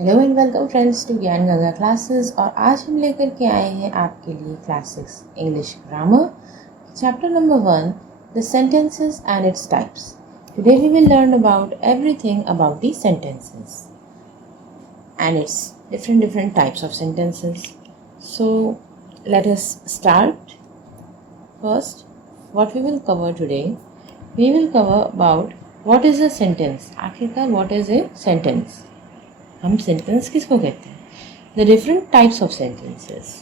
Hello and welcome friends to Gyan Ganga classes. और आज हम लेकर के आए हैं आपके लिए class 6 English grammar chapter number 1 the sentences and its types. Today we will learn about everything about the sentences and its different types of sentences. So let us start. First, what we will cover today, we will cover about what is a sentence. आखिरकार what is a sentence? हम sentence किसको कहते हैं? The different types of sentences,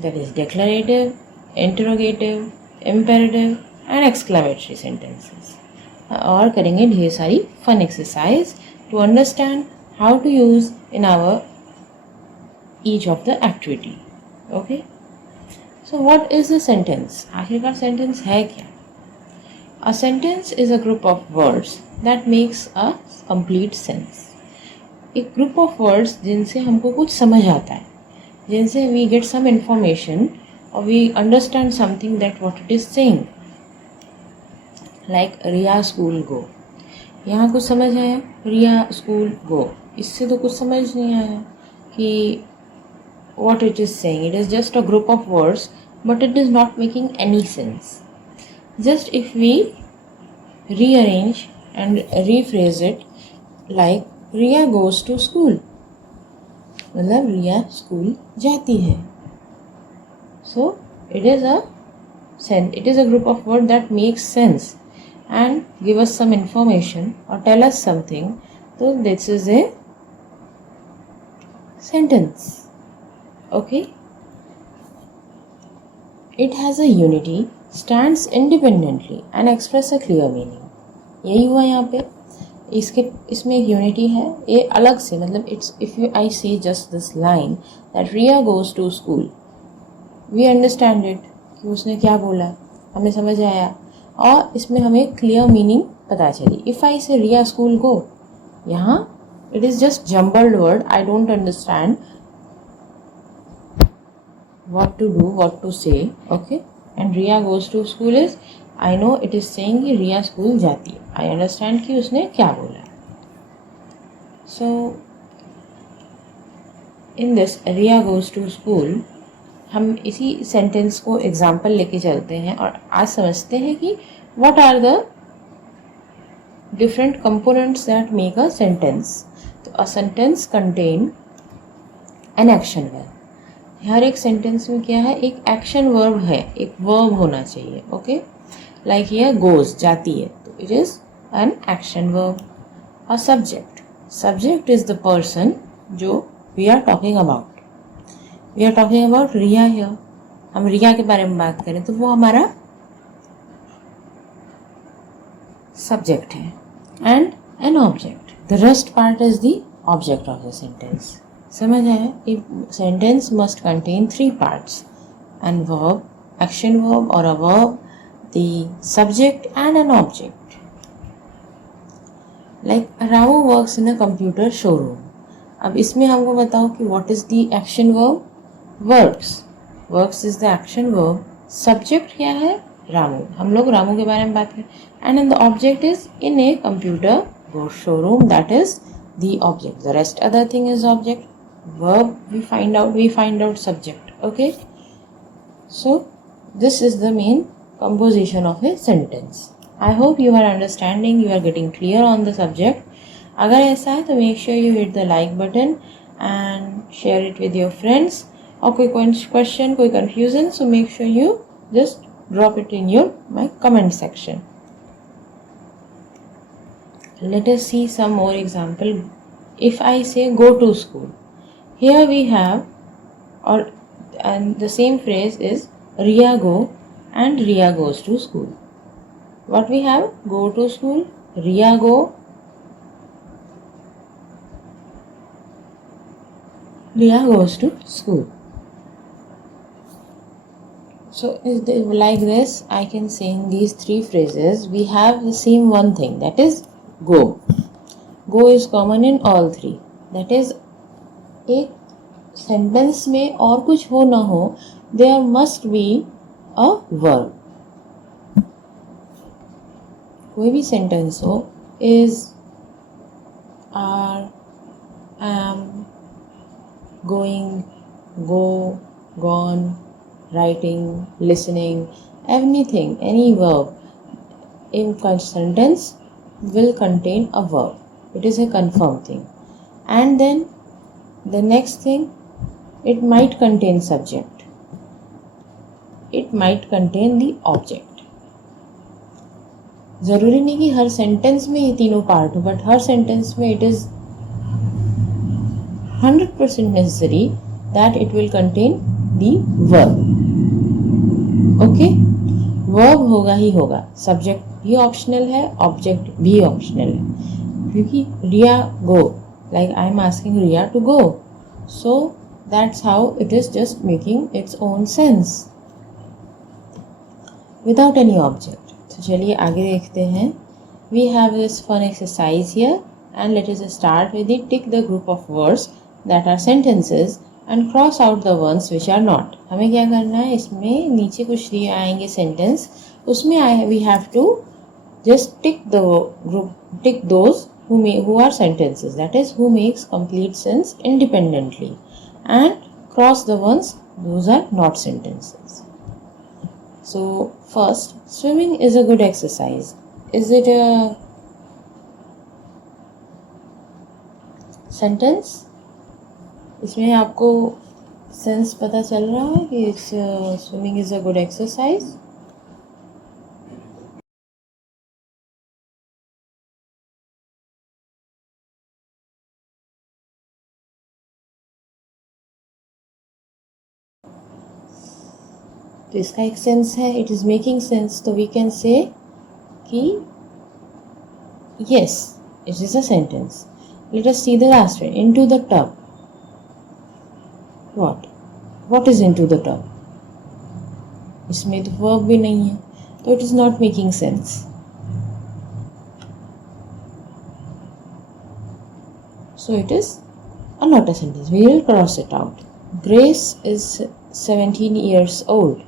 that is declarative, interrogative, imperative and exclamatory sentences. और करेंगे ढेर सारी fun exercise to understand how to use in our each of the activity. Okay, so what is the sentence? आखिरकार sentence है क्या? A sentence is a group of words that makes a complete sense. एक group of words जिनसे हमको कुछ समझ आता है, जिनसे वी गेट सम इंफॉर्मेशन और we understand something that what it is saying. Like Riya school go, यहाँ कुछ समझ आया? रिया स्कूल गो, इससे तो कुछ समझ नहीं आया कि what it is saying. It is just a group of words, but it is not making any sense. Just if we rearrange and rephrase it like Riya goes to school, मतलब रिया स्कूल जाती है। So it is a group of word that makes sense and give us some information और tell us something. तो this is a sentence. Okay, it has a unity, stands independently and express a clear meaning. यही हुआ यहाँ पे, इसमें एक unity है, ये अलग से, मतलब it's if you I say just this line that Riya goes to school, we understand it कि उसने क्या बोला, हमें समझ आया और इसमें हमें क्लियर मीनिंग पता चली। इफ़ आई से रिया स्कूल गो, यहाँ it is just jumbled word, I don't understand what to do, what to say. Okay, and Riya goes to school is, I know it is saying कि रिया school जाती है, I understand कि उसने क्या बोला। So in this Riya goes to school, हम इसी sentence को एग्जाम्पल लेके चलते हैं और आज समझते हैं कि what are the different components that make a sentence. तो a sentence contain an action verb. हर एक सेंटेंस में क्या है? एक एक्शन वर्ब है, एक वर्ब होना चाहिए। ओके, लाइक हियर गोज, जाती है, तो it is an action verb. A subject, subject is the person जो we are talking about. We are talking about Riya here, हम रिया के बारे में बात करें तो वो हमारा सब्जेक्ट है। And an object, the rest part is the object of the sentence. समझ आया? A sentence must contain 3 parts: an verb, action verb or a verb, the subject and an object. Like Ramu works in a computer showroom. अब इसमें हमको बताओ कि what is the action verb? Works. Works is the action verb. Subject क्या है? रामू, हम लोग रामू के बारे में बात करें। And then the object is in a computer showroom, that is the object. The rest other thing is object. Verb we find out subject. Okay, so this is the main composition of a sentence. I hope you are understanding, you are getting clear on the subject. अगर ऐसा है तो make sure you hit the like button and share it with your friends. और कोई question, कोई confusion, so make sure you just drop it in my comment section. Let us see some more example. If I say go to school, here we have, and the same phrase is Riya go and Riya goes to school. What we have? Go to school, Riya go, Riya goes to school. So like this, I can say in these 3 phrases we have the same one thing, that is go. Go is common in all 3. That is, एक sentence में और कुछ हो ना हो, there must be a verb. कोई भी sentence हो, is, are, am, going, go, gone, writing, listening, anything, any verb in sentence will contain a verb. It is a confirmed thing. And then the next thing, it might contain subject. It might contain the object. ज़रूरी नहीं कि हर sentence में ये तीनों part हो, but her sentence में it is 100% necessary that it will contain the verb. Okay? Verb होगा ही होगा. Subject भी ऑप्शनल है, ऑब्जेक्ट भी ऑप्शनल है. क्योंकि रिया go, like I am asking Riya to go, so that's how it is just making its own sense without any object. तो चलिए आगे देखते हैं. We have this fun exercise here and let us start with the tick the group of words that are sentences and cross out the ones which are not. हमें क्या करना है, इसमें नीचे कुछ दिए आएंगे सेंटेंस, उसमें we have to just tick those who are sentences, that is who makes complete sense independently, and cross the ones those are not sentences. So first, swimming is a good exercise. Is it a sentence? इसमें आपको sense पता चल रहा है कि swimming is a good exercise? तो इसका एक सेंस है, इट इज़ मेकिंग सेंस, तो वी कैन से कि yes, it is a sentence. Let us see the last one. Into the tub. What is into the tub? इसमें तो verb भी नहीं है, तो it is not making sense. So it is not a sentence. We will cross it out. Grace is 17 years old.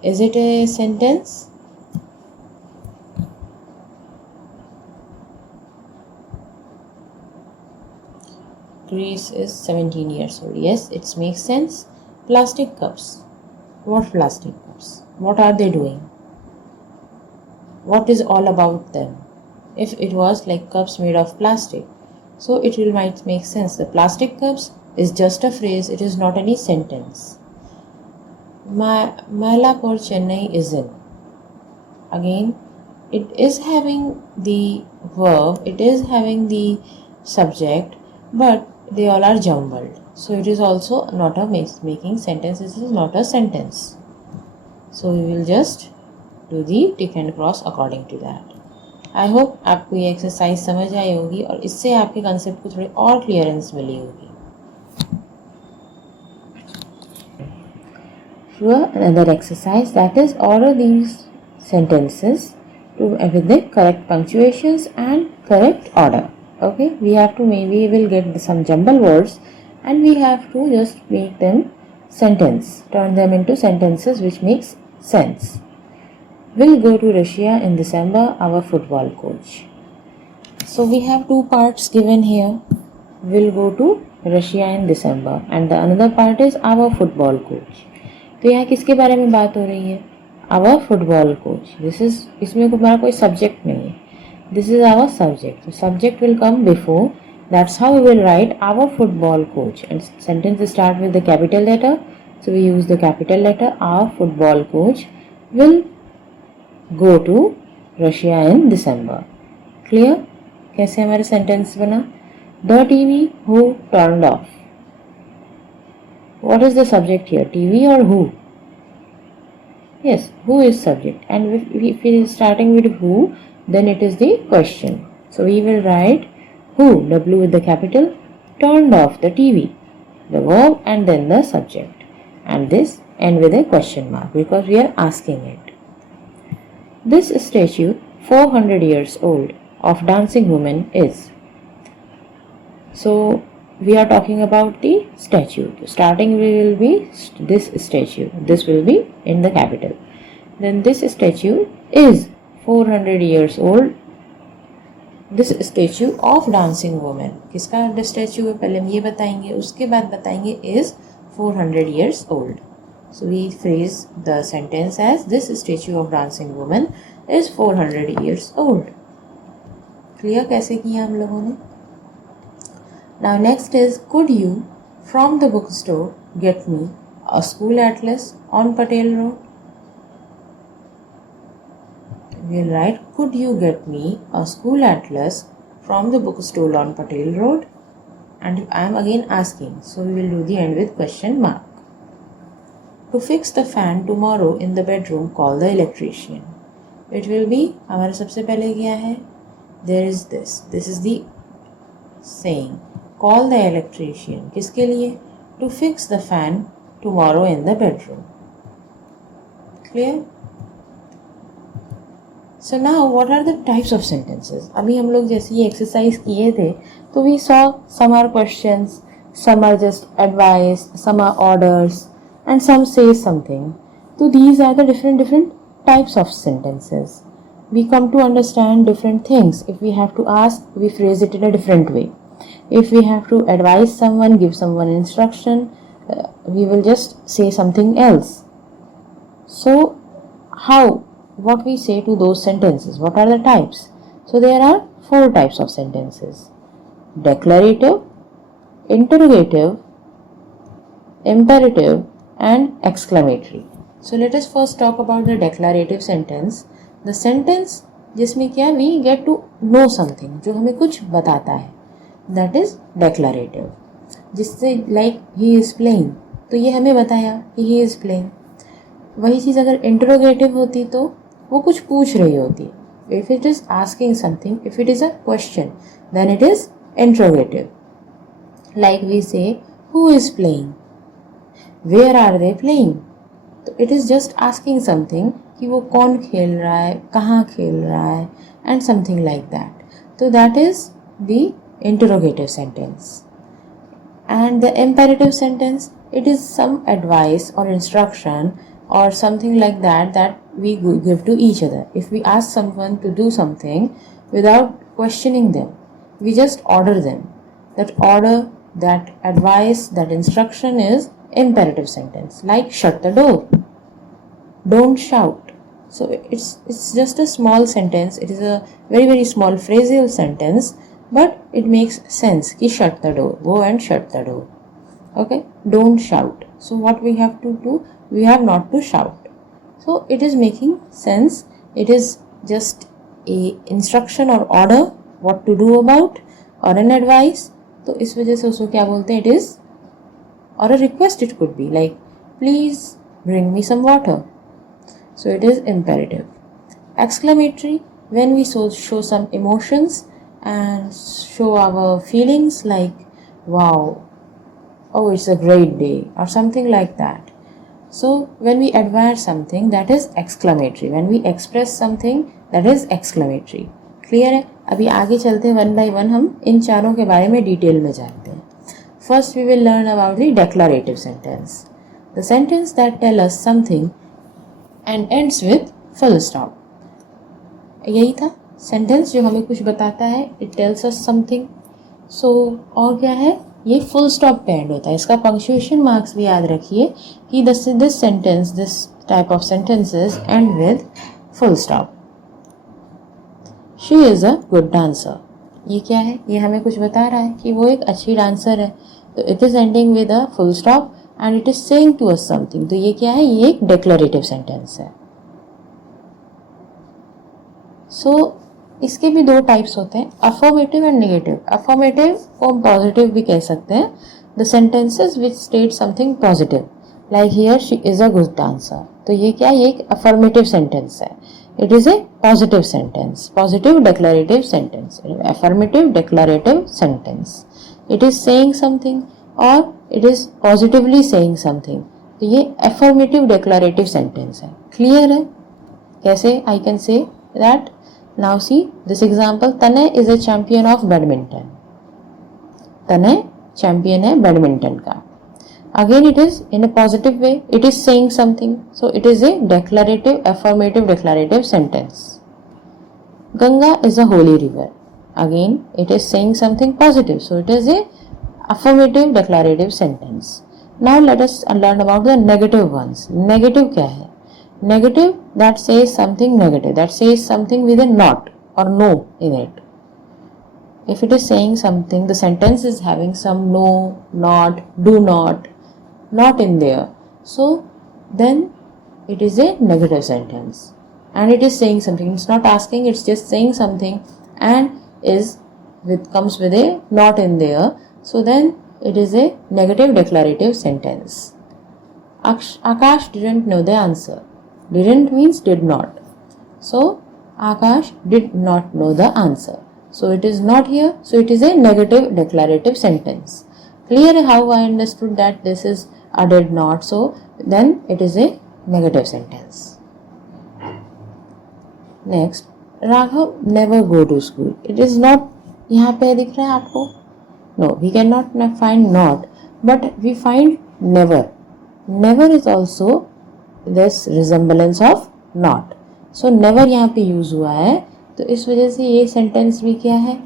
Is it a sentence? Grace is 17 years old. Yes, it makes sense. Plastic cups. What plastic cups? What are they doing? What is all about them? If it was like cups made of plastic, so it might make sense. The plastic cups is just a phrase. It is not any sentence. Mylapore, Chennai is in. Again, it is having the verb, it is having the subject, but they all are jumbled. So it is also not a making sentence. This is not a sentence. So we will just do the tick and cross according to that. I hope आपको ये exercise समझ आई होगी और इससे आपके concept को थोड़ी और क्लियरेंस मिली होगी. Here another exercise, that is order these sentences with the correct punctuations and correct order. Okay, we have to, maybe we will get some jumble words and we have to just make them turn them into sentences which makes sense. Will go to Russia in December, our football coach. So we have two parts given here. Will go to Russia in December and the another part is our football coach. तो यहाँ किसके बारे में बात हो रही है? Our football coach. This is, इसमें हमारा कोई subject नहीं है. This is our subject. So subject will come before. That's how we will write our football coach. And sentences start with the capital letter. So we use the capital letter. Our football coach will go to Russia in December. Clear? कैसे हमारा sentence बना? The TV who turned off. What is the subject here? TV or who? Yes, who is subject. And if it is starting with who, then it is the question. So we will write who, W with the capital, turned off the TV, the verb and then the subject. And this end with a question mark because we are asking it. This statue, 400 years old, of dancing woman is. So we are talking about the statue. Starting will be this statue. This will be in the capital. Then this statue is 400 years old this statue of dancing women, किसका statue है पहले हम ये बताएंगे, उसके बाद बताएंगे is 400 years old. So we phrase the sentence as this statue of dancing woman is 400 years old. Clear कैसे किया हम लोगों ने? Now next is, could you from the bookstore get me a school atlas on Patel Road? We'll write, could you get me a school atlas from the bookstore on Patel Road? And I am again asking, so we will do the end with question mark. To fix the fan tomorrow in the bedroom, call the electrician. It will be, हमारा सबसे पहले क्या है? There is this. This is the saying. Call the electrician. किसके लिए? To fix the fan tomorrow in the bedroom. Clear? So now what are the types of sentences? अभी हम लोग जैसे ये एक्सरसाइज किए थे तो we saw some are questions, some are just advice, some are orders and some say something. So these are the different types of sentences. We come to understand different things. If we have to ask, we phrase it in a different way. If we have to advise someone, give someone instruction, we will just say something else. So what we say to those sentences? What are the types? So there are 4 types of sentences: declarative, interrogative, imperative and exclamatory. So let us first talk about the declarative sentence. The sentence जिसमें क्या we get to know something, जो हमें कुछ बताता है, that is declarative. जिससे like he is playing, तो ये हमें बताया कि he is playing. वही चीज़ अगर interrogative होती तो वो कुछ पूछ रही होती. If it is asking something, if it is a question, then it is interrogative. Like we say, who is playing? Where are they playing? तो it is just asking something कि वो कौन खेल रहा है, कहाँ खेल रहा है, and something like that. So that is the interrogative sentence. And the imperative sentence, it is some advice or instruction or something like that we give to each other. If we ask someone to do something without questioning them, we just order them. That order, that advice, that instruction is imperative sentence. Like shut the door, don't shout. So it's just a small sentence. It is a very small phrasal sentence, but it makes sense. Ki shut the door, go and shut the door. Okay, don't shout. So what we have to do? We have not to shout. So it is making sense. It is just a instruction or order what to do about or an advice. तो इस वजह से उसको क्या बोलते हैं? It is, or a request it could be like, please bring me some water. So it is imperative. Exclamatory, when we show some emotions and show our feelings like wow, oh it's a great day or something like that. So when we admire something, that is exclamatory. When we express something, that is exclamatory. Clear है? अभी आगे चलते हैं, 1 by 1 हम इन चारों के बारे में डिटेल में जानते हैं. First we will learn about the declarative sentence. The sentence that tell us something and ends with full stop. यही था sentence जो हमें कुछ बताता है. It tells us something. So और क्या है? ये फुल स्टॉप पे एंड होता है. इसका पंक्चुएशन मार्क्स भी याद रखिए कि this sentence, this type of sentences and with full stop. She is a good dancer. ये क्या है? ये हमें कुछ बता रहा है कि वो एक अच्छी डांसर है. तो it is ending with a full stop and it is saying to us something. तो ये क्या है? ये एक डिक्लेरेटिव सेंटेंस है. सो इसके भी 2 टाइप्स होते हैं, अफर्मेटिव एंड नेगेटिव. अफर्मेटिव को हम पॉजिटिव भी कह सकते हैं. The sentences which state something positive, like here she is a good dancer. तो ये क्या? ये एक अफर्मेटिव सेंटेंस है. It is a positive sentence, positive declarative sentence, affirmative declarative sentence. It is saying something और it is positively saying something. तो ये affirmative declarative sentence है. क्लियर है? कैसे? I can say that. Now see this example. Tanay is a champion of badminton. Tanay champion है badminton का. Again it is in a positive way. It is saying something. So it is a declarative, affirmative declarative sentence. Ganga is a holy river. Again, it is saying something positive. So it is a affirmative declarative sentence. Now let us learn about the negative ones. Negative क्या है? Negative that says something negative, that says something with a not or no in it. If it is saying something, the sentence is having some no, not, do not in there. So then it is a negative sentence. And it is saying something. It's not asking, it's just saying something and comes with a not in there. So then it is a negative declarative sentence. Akash didn't know the answer. Didn't means did not. So Akash did not know the answer. So it is not here. So it is a negative declarative sentence. Clear how I understood that this is a did not. So then it is a negative sentence. Next, Raghav never go to school. It is not. यहाँ पे दिख रहा है आपको? No, we cannot find not, but we find never. Never is also this resemblance of not. So never यहाँ पे use हुआ है, तो इस वजह से ये sentence भी क्या है?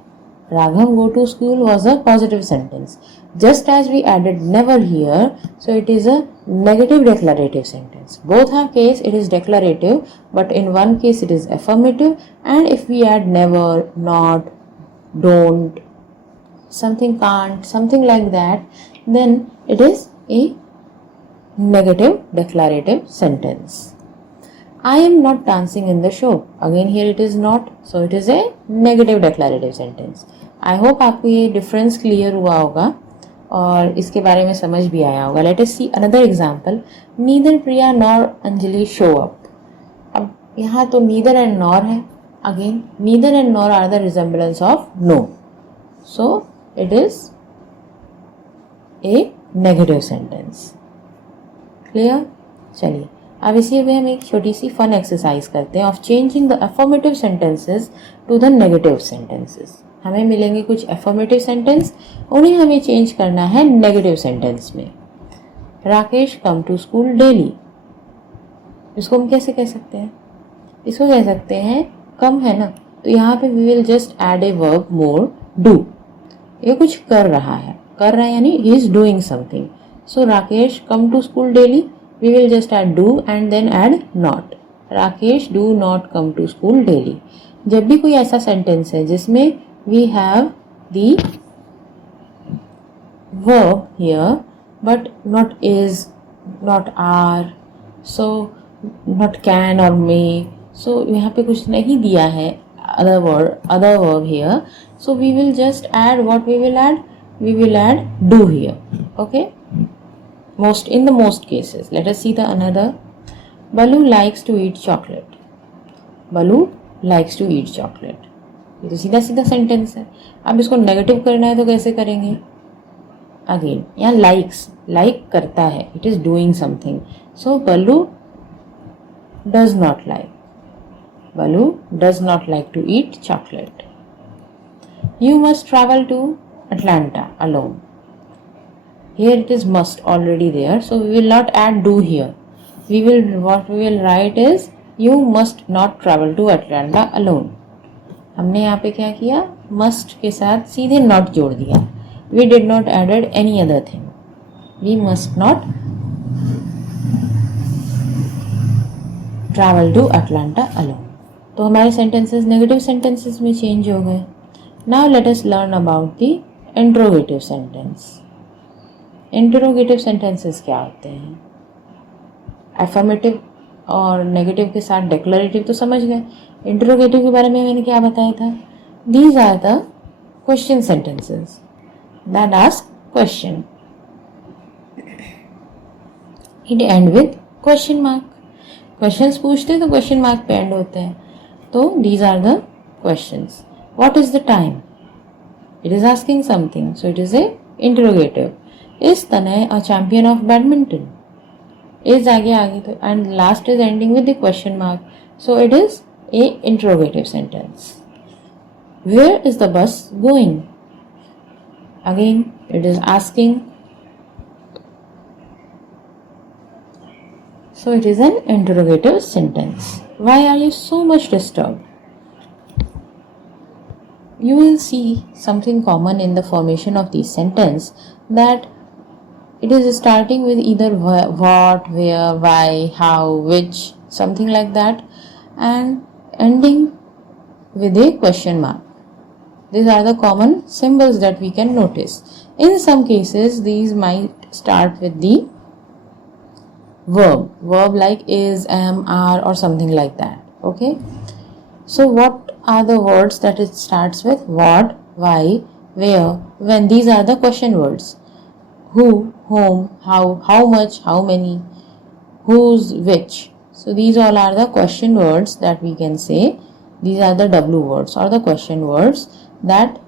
Raghav go to school was a positive sentence. Just as we added never here, so it is a negative declarative sentence. Both have case, it is declarative, but in one case it is affirmative, and if we add never, not, don't, something can't, something like that, then it is a negative declarative sentence. I am not dancing in the show. Again here it is not, so it is a negative declarative sentence. I hope आपको ये difference clear हुआ होगा और इसके बारे में समझ भी आया होगा. Let us see another example. Neither Priya nor Anjali show up. अब यहाँ तो neither and nor है. Again, neither and nor are the resemblance of no. So it is a negative sentence. Clear? चलिए अब इसी में हम एक छोटी सी फन एक्सरसाइज करते हैं of changing the affirmative sentences to the negative sentences. हमें मिलेंगे कुछ अफर्मेटिव सेंटेंस, उन्हें हमें चेंज करना है नेगेटिव सेंटेंस में. Rakesh come to school daily. इसको हम कैसे कह सकते हैं? इसको कह सकते हैं कम है ना, तो यहाँ पे we will just add a verb more, do. ये कुछ कर रहा है यानी he is doing something. So Rakesh come to school daily, we will just add do and then add not. Rakesh do not come to school daily. जब भी कोई ऐसा सेंटेंस है जिसमें we have the verb here but not is, not are, so not can or may, so यहाँ पे कुछ नहीं दिया है other verb here, so we will just add what we will add? We will add do here. Okay? In the most cases. Let us see the another. Balu likes to eat chocolate. Balu likes to eat chocolate. ये तो सीधा सीधा sentence है. अब इसको negative करना है तो कैसे करेंगे? अगेन यहाँ लाइक करता है, it is doing something. So Balu does not like. Balu does not like to eat chocolate. You must travel to Atlanta alone. Here it is must already there, so we will not add do here. What we will write is you must not travel to Atlanta alone. हमने यहाँ पे क्या किया? must के साथ सीधे not जोड़ दिया. We did not added any other thing. We must not travel to Atlanta alone. तो हमारे sentences negative sentences में change हो गए. Now let us learn about the interrogative sentence. Interrogative sentences क्या होते हैं? अफर्मेटिव और नेगेटिव के साथ डेक्लरेटिव तो समझ गए. इंटरोगेटिव के बारे में मैंने क्या बताया था? These are the question sentences that ask question. It end with question mark. Questions पूछते हैं तो क्वेश्चन मार्क पे एंड होते हैं. तो these are the questions. What is the time? It is asking something, so it is a interrogative. Is Tanay a champion of badminton? Is आगे तो and last is ending with the question mark. So it is a interrogative sentence. Where is the bus going? Again it is asking. So it is an interrogative sentence. Why are you so much disturbed? you will see something common in the formation of these sentence, that it is starting with either what, where, why, how, which, something like that, and ending with a question mark. These are the common symbols that we can notice. In some cases, these might start with the verb like is, am, are, or something like that. Okay. So what are the words that it starts with? What, why, where, when. These are the question words. Who, whom, how much, how many, whose, which. So these all are the question words that we can say. These are the W words or the question words that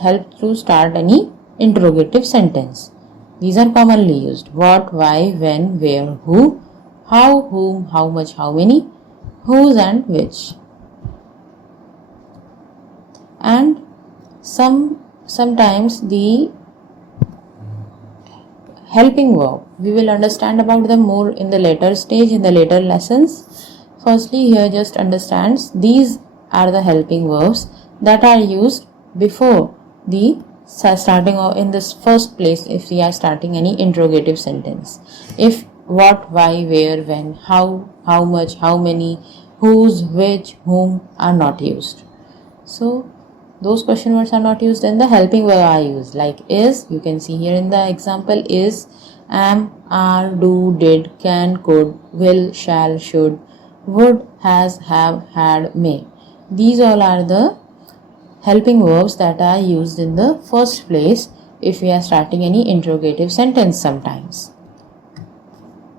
help to start any interrogative sentence. These are commonly used. What, why, when, where, who, how, whom, how much, how many, whose, and which. And sometimes the helping verb, we will understand about them more in the later stage, in the later lessons. Firstly, here just understands these are the helping verbs that are used before the starting or in this first place if we are starting any interrogative sentence. If what, why, where, when, how much, how many, whose, which, whom are not used. So those question words are not used, then the helping verb are used, like is. You can see here in the example is, am, are, do, did, can, could, will, shall, should, would, has, have, had, may. These all are the helping verbs that are used in the first place if we are starting any interrogative sentence sometimes.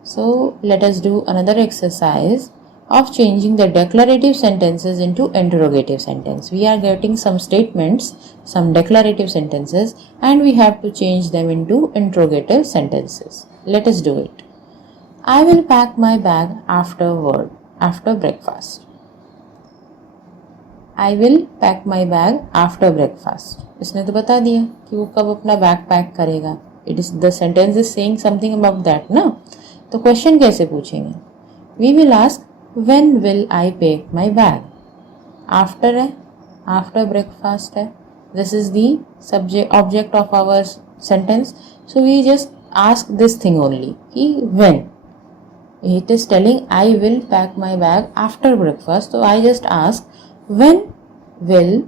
So let us do another exercise of changing the declarative sentences into interrogative sentence. We are getting some statements, some declarative sentences, and we have to change them into interrogative sentences. Let us do it. I will pack my bag after breakfast. I will pack my bag after breakfast. इसने तो बता दिया कि वो कब अपना bag pack करेगा. It is the sentence is saying something about that, ना? तो क्वेश्चन कैसे पूछेंगे? We will ask, when will I pack my bag? After है, after breakfast है. This is the object of our sentence. So we just ask this thing only, कि when. It is telling I will pack my bag after breakfast. So I just ask when will,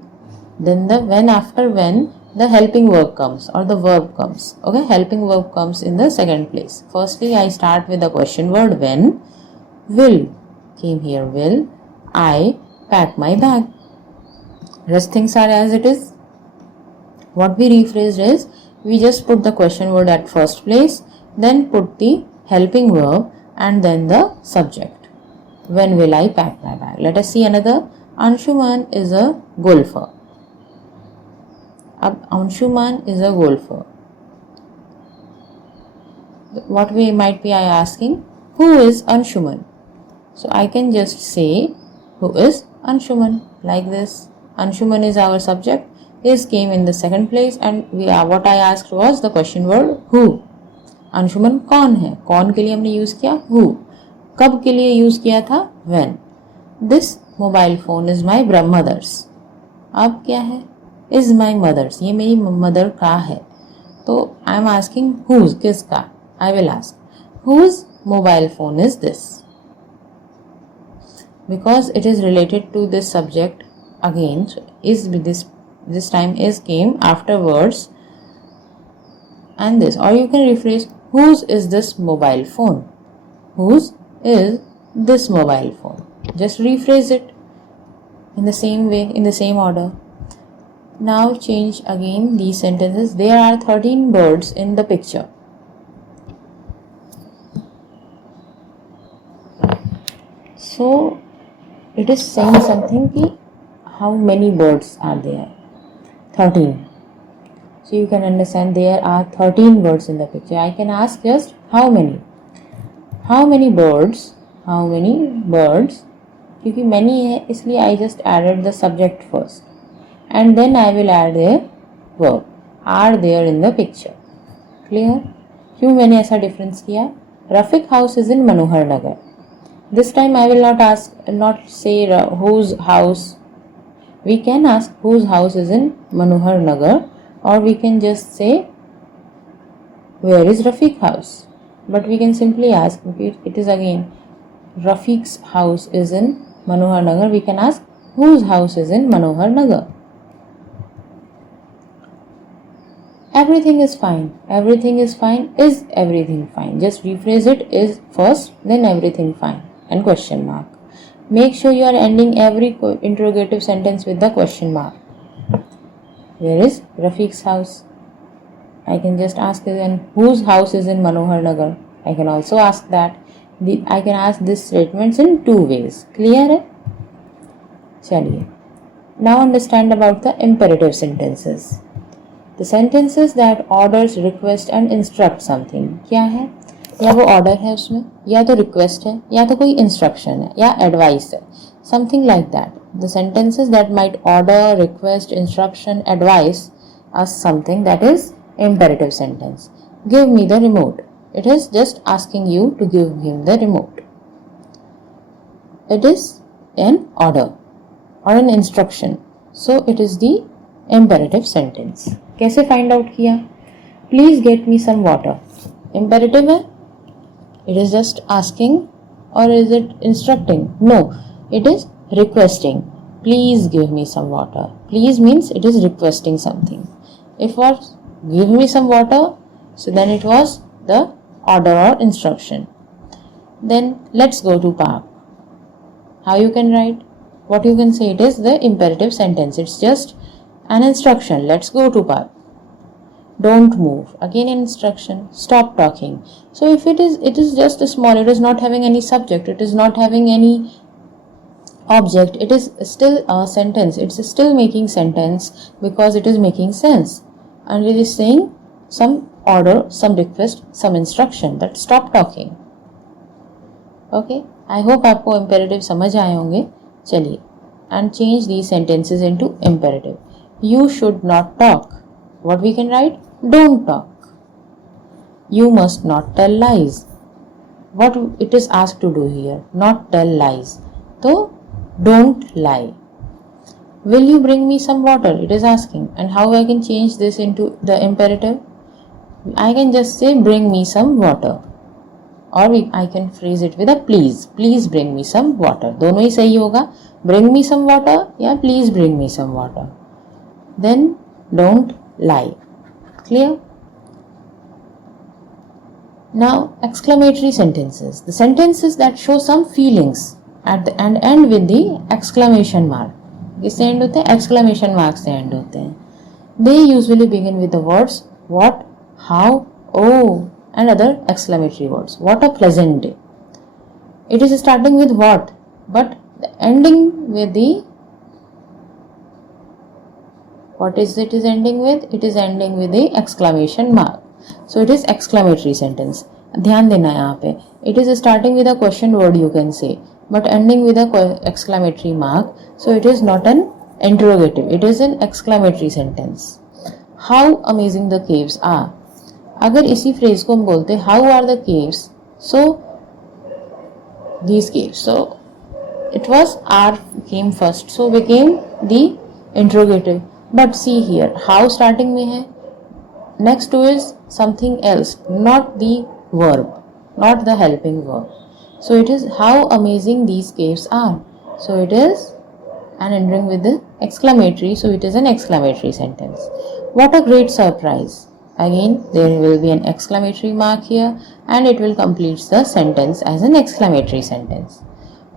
then the when after when the helping verb comes or the verb comes. Okay, helping verb comes in the second place. Firstly, I start with the question word when. Will came here. Will I pack my bag? Rest things are as it is. What we rephrased is we just put the question word at first place, then put the helping verb and then the subject. When will I pack my bag? Let us see another. Anshuman is a golfer. Anshuman is a golfer. What we might be asking, who is Anshuman? So I can just say, who is Anshuman? Like this. Anshuman is our subject. Is came in the second place and what I asked was the question word who. Anshuman कौन है? कौन के लिए हमने use किया who. कब के लिए यूज किया था when. This mobile phone is my mother's. अब क्या है? Is my mother's. ये मेरी मदर का है. तो आई एम आस्किंग whose, किसका. I will ask whose mobile phone is this, because it is related to this subject again. So is this time is came afterwards and this, or you can rephrase whose is this mobile phone. Whose is this mobile phone. Just rephrase it in the same way, in the same order. Now change again these sentences. There are 13 birds in the picture. So it is saying something ki how many birds are there. 13. So you can understand there are 13 birds in the picture. I can ask just how many. How many birds? How many birds? क्योंकि many है इसलिए I just added the subject first and then I will add a verb. Are there in the picture. Clear? क्यों मैंने ऐसा difference किया? Rafiq house is in Manohar Nagar. This time I will not say whose house We can ask whose house is in Manohar Nagar, or we can just say where is Rafiq's house. But we can simply ask, it is again Rafiq's house is in Manohar Nagar. We can ask whose house is in Manohar Nagar. Everything is fine. Everything is fine. Is everything fine? Just rephrase it. Is first, then everything fine and question mark. Make sure you are ending every interrogative sentence with the question mark. Where is Rafiq's house? I can just ask then whose house is in Manohar Nagar. I can also ask that. I can ask these statements in two ways. Clear है? चलिए. Now understand about the imperative sentences. The sentences that orders, request and instruct something. क्या है? या वो order है उसमें, या तो request है, या तो कोई instruction है, या advice है. Something like that. The sentences that might order, request, instruction, advice are something that is imperative sentence. Give me the remote. It is just asking you to give him the remote. It is an order or an instruction. So it is the imperative sentence. कैसे find out किया? Please get me some water. Imperative है? It is just asking, or is it instructing? No, it is requesting. Please give me some water. Please means it is requesting something. If was give me some water, so then it was the order or instruction. Then let's go to park. How you can write? What you can say, it is the imperative sentence. It's just an instruction. Let's go to park. Don't move. Again an instruction. Stop talking. So if it is just a small, it is not having any subject, it is not having any object, it is still a sentence. It's still making sentence because it is making sense. And it is saying some order, some request, some instruction, that stop talking. Okay, I hope आपको imperative समझ आए होंगे. चलिए, and change these sentences into imperative. You should not talk. What we can write? Don't talk. You must not tell lies. What it is asked to do here? Not tell lies. So, don't lie. Will you bring me some water? It is asking. And how I can change this into the imperative? I can just say bring me some water. Or I can phrase it with a please. Please bring me some water. दोनों ही सही होगा. Bring me some water या please bring me some water. Then don't lie. Clear? Now exclamatory sentences. The sentences that show some feelings at the end with the exclamation mark. किससे end होते हैं? Exclamation mark से end होते हैं. They usually begin with the words what, how, oh and other exclamatory words. What a pleasant day. It is starting with what, but the ending with the what is it is ending with? It is ending with the exclamation mark. So it is exclamatory sentence. ध्यान देना यहाँ पे. It is starting with a question word you can say, but ending with a exclamatory mark. So it is not an interrogative. It is an exclamatory sentence. How amazing the caves are. अगर इसी phrase को हम बोलते how are the caves? So these caves. So it was are came first. So became the interrogative. But see here, how starting में है. Next to is something else, not the verb, not the helping verb. So it is how amazing these caves are. So it is an ending with the exclamatory. So it is an exclamatory sentence. What a great surprise. Again, there will be an exclamatory mark here and it will complete the sentence as an exclamatory sentence.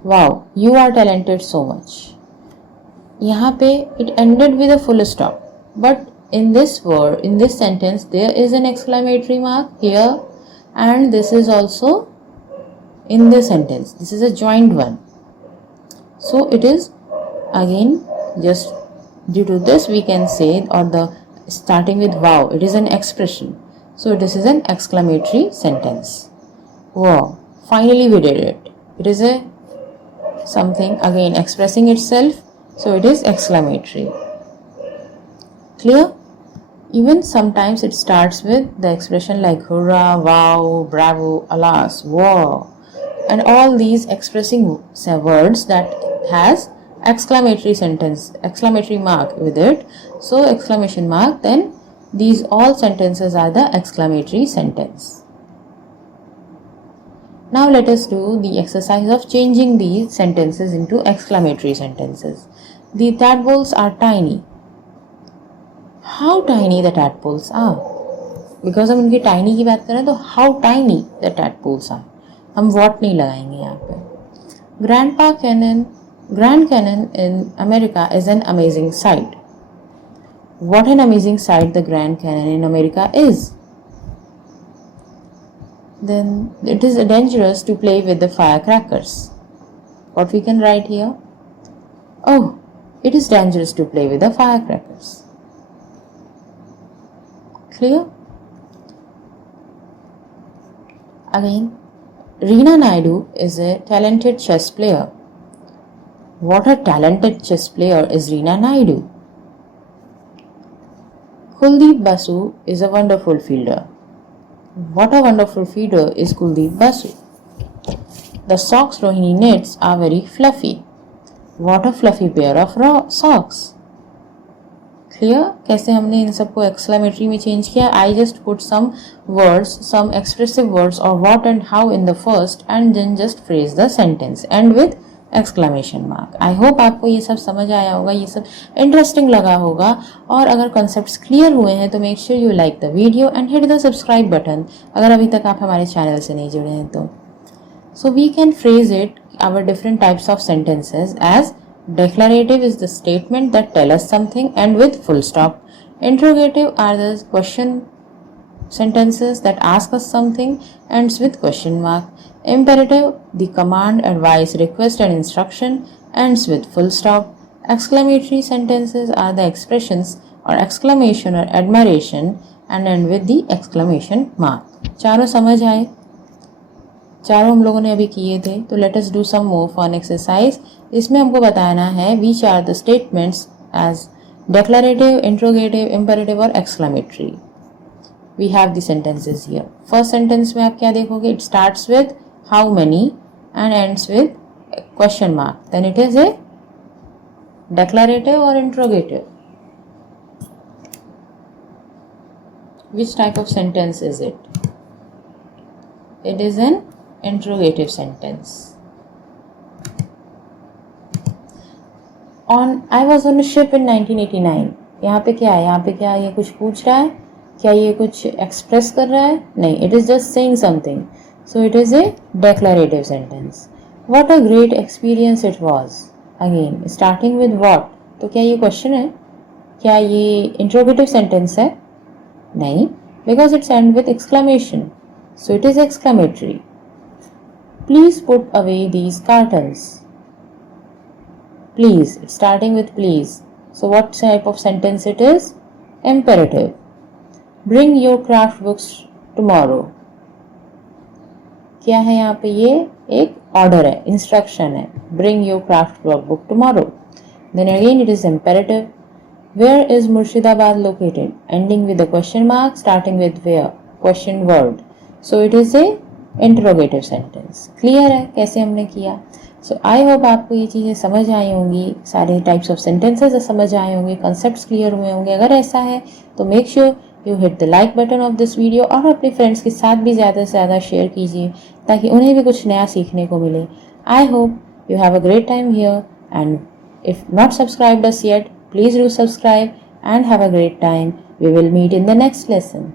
Wow, you are talented so much. यहाँ पे it ended with a full stop. But in this word, in this sentence, there is an exclamatory mark here and this is also in this sentence. This is a joined one. So it is again just due to this we can say, or the starting with wow, it is an expression. So this is an exclamatory sentence. Wow, finally we did it. It is a something again expressing itself. So it is exclamatory. Clear? Even sometimes it starts with the expression like hurrah, wow, bravo, alas, wow. And all these expressing words that has exclamatory sentence, exclamatory mark with it. So exclamation mark, then these all sentences are the exclamatory sentence. Now let us do the exercise of changing these sentences into exclamatory sentences. The tadpoles are tiny. How tiny the tadpoles are? Because हम उनकी tiny की बात करें तो how tiny the tadpoles are. हम what नहीं लगाएंगे यहाँ पे. Grand Canyon in America is an amazing sight. What an amazing sight the Grand Canyon in America is. Then it is dangerous to play with the firecrackers. What we can write here? Oh, it is dangerous to play with the firecrackers. Clear? Again, Reena Naidu is a talented chess player. What a talented chess player is Reena Naidu. Kuldeep Basu is a wonderful fielder. What a wonderful fielder is Kuldeep Basu. The socks Rohini knits are very fluffy. What a fluffy pair of socks. Clear? कैसे हमने इन सबको exclamatory में change किया? I just put some words, some expressive words or what and how in the first and then just phrase the sentence and with exclamation mark. I hope आपको ये सब समझ आया होगा, ये सब interesting लगा होगा और अगर concepts clear हुए हैं तो make sure you like the video and hit the subscribe button अगर अभी तक आप हमारे channel से नहीं जुड़े हैं तो. So we can phrase it our different types of sentences as declarative is the statement that tell us something and with full stop. Interrogative are the question sentences that ask us something ends with question mark. Imperative, the command, advice, request and instruction ends with full stop. Exclamatory sentences are the expressions or exclamation or admiration and end with the exclamation mark. चारों समझ आए? चारों हम लोगों ने अभी किए थे तो let us do some more fun exercise. इसमें हमको बताना है which are the statements as declarative, interrogative, imperative और exclamatory. We have the sentences here. First sentence में आप क्या देखोगे? It starts with how many and ends with question mark. Then it is a declarative और interrogative. Which type of sentence is it? It is an interrogative sentence. I was on a ship in 1989. यहाँ पे क्या है? यहाँ पे क्या ये कुछ पूछ रहा है? क्या ये कुछ एक्सप्रेस कर रहा है? नहीं. It is just saying something. So it is a declarative sentence. What a great experience it was. Again, starting with what? तो क्या ये क्वेश्चन है? क्या ये interrogative sentence है? नहीं, because it's end with exclamation. So it is exclamatory. Please put away these cartons. Please, it's starting with please. So what type of sentence it is? Imperative. Bring your craft books tomorrow. क्या है यहाँ पे? ये एक order है, instruction है. Bring your craft book tomorrow. Then again it is imperative. Where is Murshidabad located? Ending with a question mark, starting with where? Question word. So it is a interrogative sentence. Clear है कैसे हमने किया? So I hope आपको ये चीज़ें समझ आई होंगी, सारे types of sentences समझ आए होंगे, concepts clear हुए होंगे. अगर ऐसा है तो make sure you hit the like button of this video और अपने friends के साथ भी ज़्यादा से ज़्यादा share कीजिए ताकि उन्हें भी कुछ नया सीखने को मिले. I hope you have a great time here and if not subscribed us yet, please do subscribe and have a great time. We will meet in the next lesson.